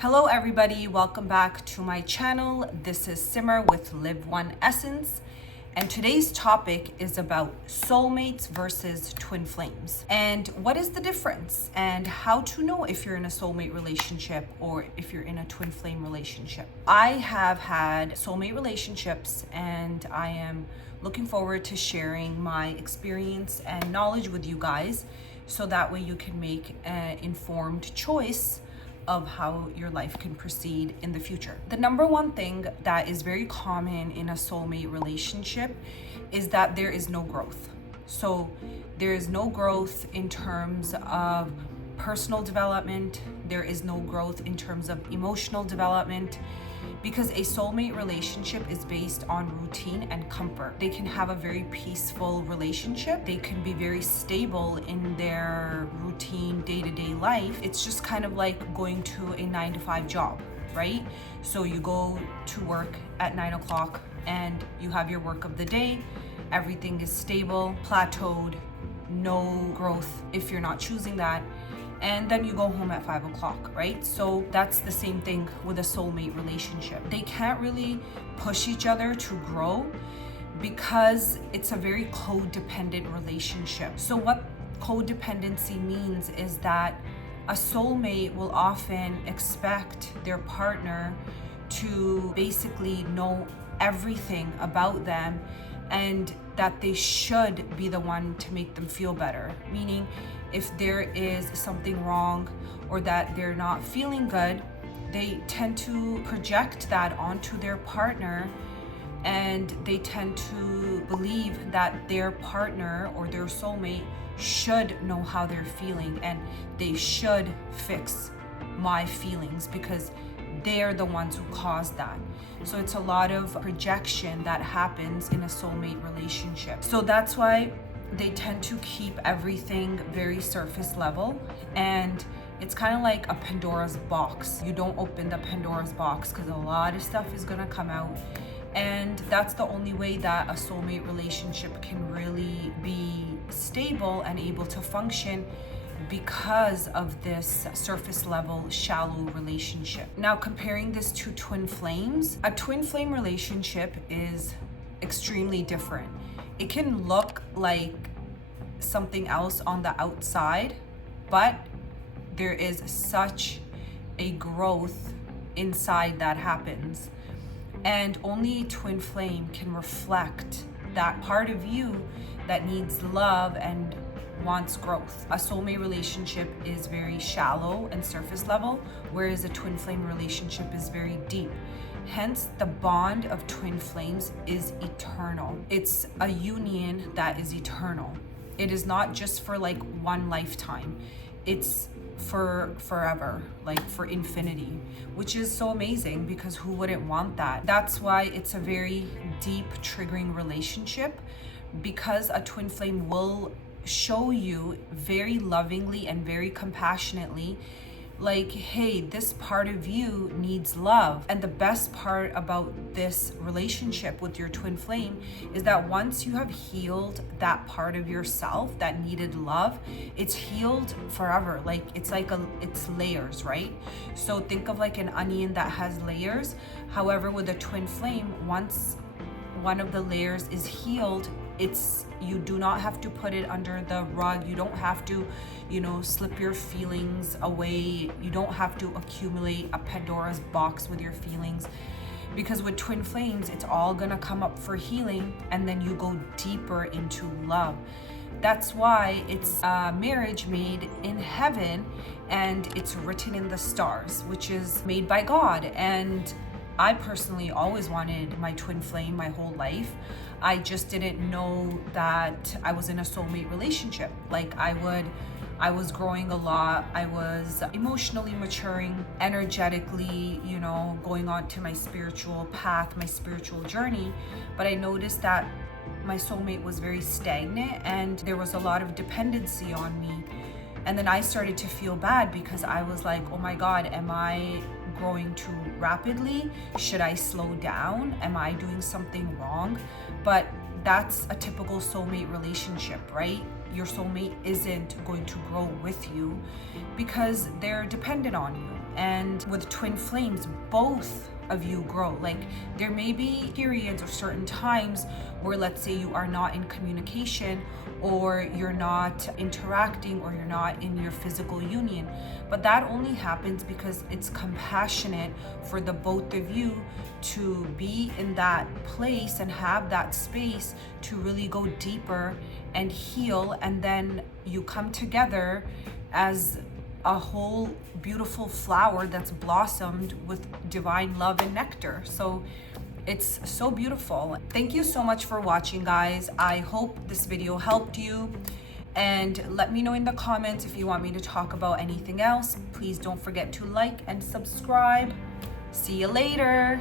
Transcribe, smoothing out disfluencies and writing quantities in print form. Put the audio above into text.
Hello everybody, welcome back to my channel. This is Simmer with Live One Essence, and today's topic is about soulmates versus twin flames and what is the difference and how to know if you're in a soulmate relationship or if you're in a twin flame relationship. I have had soulmate relationships and I am looking forward to sharing my experience and knowledge with you guys so that way you can make an informed choice of how your life can proceed in the future. The number one thing that is very common in a soulmate relationship is that there is no growth. So there is no growth in terms of personal development, there is no growth in terms of emotional development, because a soulmate relationship is based on routine and comfort. They can have a very peaceful relationship. They can be very stable in their routine day-to-day life. It's just kind of like going to a 9-to-5 job, right? So you go to work at 9 o'clock and you have your work of the day. Everything is stable, plateaued, no growth if you're not choosing that. And then you go home at 5 o'clock, right? So that's the same thing with a soulmate relationship. They can't really push each other to grow because it's a very codependent relationship. So what codependency means is that a soulmate will often expect their partner to basically know everything about them and that they should be the one to make them feel better. Meaning, if there is something wrong or that they're not feeling good, they tend to project that onto their partner, and they tend to believe that their partner or their soulmate should know how they're feeling and they should fix my feelings because they're the ones who caused that. So it's a lot of projection that happens in a soulmate relationship. So that's why they tend to keep everything very surface level, and it's kind of like a Pandora's box. You don't open the Pandora's box because a lot of stuff is gonna come out, and that's the only way that a soulmate relationship can really be stable and able to function, because of this surface level, shallow relationship. Now, comparing this to twin flames, a twin flame relationship is extremely different. It can look like something else on the outside, but there is such a growth inside that happens. And only a twin flame can reflect that part of you that needs love and wants growth. A soulmate relationship is very shallow and surface level, whereas a twin flame relationship is very deep. Hence, the bond of twin flames is eternal. It's a union that is eternal. It is not just for like one lifetime. It's for forever, like for infinity, which is so amazing because who wouldn't want that? That's why it's a very deep, triggering relationship, because a twin flame will show you very lovingly and very compassionately, like, hey, this part of you needs love. And the best part about this relationship with your twin flame is that once you have healed that part of yourself that needed love, it's healed forever. Like it's layers, right? So think of like an onion that has layers. However, with a twin flame, once one of the layers is healed, you do not have to put it under the rug. You don't have to, slip your feelings away. You don't have to accumulate a Pandora's box with your feelings, because with twin flames, it's all gonna come up for healing, and then you go deeper into love. That's why it's a marriage made in heaven, and it's written in the stars, which is made by God. And I personally always wanted my twin flame my whole life. I just didn't know that I was in a soulmate relationship. Like I was growing a lot. I was emotionally maturing, energetically, going on to my spiritual path, my spiritual journey. But I noticed that my soulmate was very stagnant and there was a lot of dependency on me. And then I started to feel bad because I was like, oh my God, am I growing too rapidly? Should I slow down? Am I doing something wrong? But that's a typical soulmate relationship, right? Your soulmate isn't going to grow with you because they're dependent on you. And with twin flames, both of you grow. Like, there may be periods or certain times where, let's say, you are not in communication, or you're not interacting, or you're not in your physical union, but that only happens because it's compassionate for the both of you to be in that place and have that space to really go deeper and heal, and then you come together as a whole beautiful flower that's blossomed with divine love and nectar. So it's so beautiful. Thank you so much for watching, guys. I hope this video helped you, and let me know in the comments if you want me to talk about anything else. Please don't forget to like and subscribe. See you later.